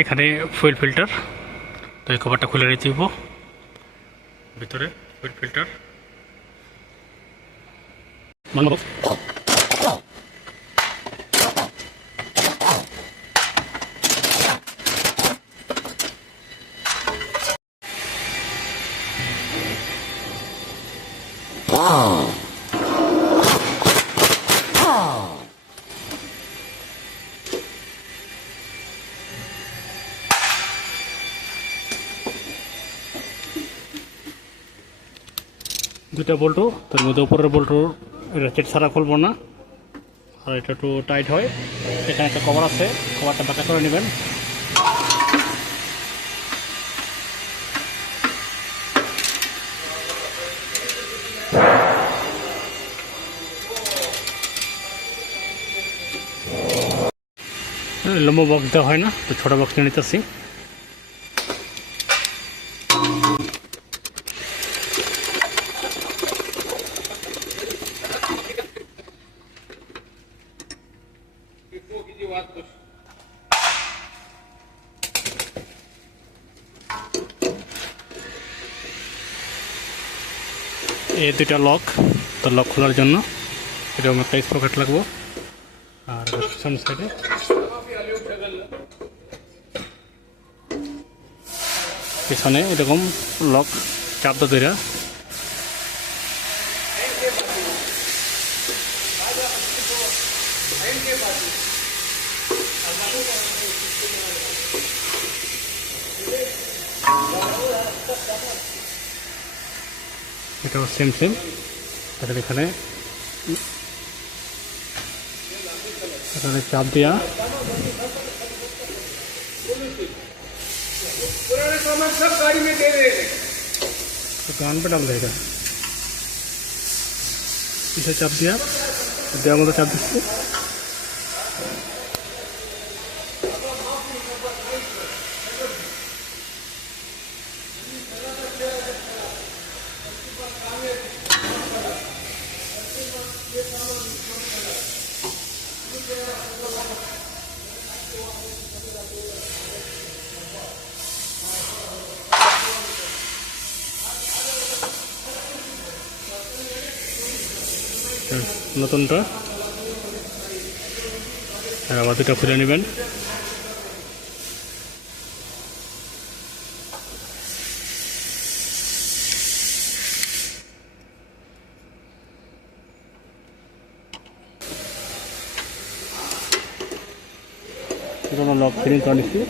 এখানে fuel filter. তো এই কভারটা খুলে রেখে দিব। ভিতরে ফুয়েল ফিল্টার, দুটা বল্টু। তার মধ্যে উপরের বল্টু এটা চেট ছাড়া খুলবো না, আর এটা একটু টাইট হয়। এখানে একটা কভার আছে, কভারটা বাঁকা করে নেবেন। লম্বা বক্স দেওয়া হয় না, তো ছোটো বক্স নিয়ে নিতেছি। এই দুইটা লক, তো লক খোলার জন্য এরকম একটা স্পকেট লাগবো। আর পিছন সাইডে পিছনে এরকম লক চাপ ধরে এটাও সেম তাহলে এখানে চাপ দেওয়া। कान पे डाल देगा, इसे चाप दिया, देवा मতো চাপ দিচ্ছি। নতুনটা আর আবার দুটো খুলে নেবেন। লক ফিটিং করে নিচ্ছি।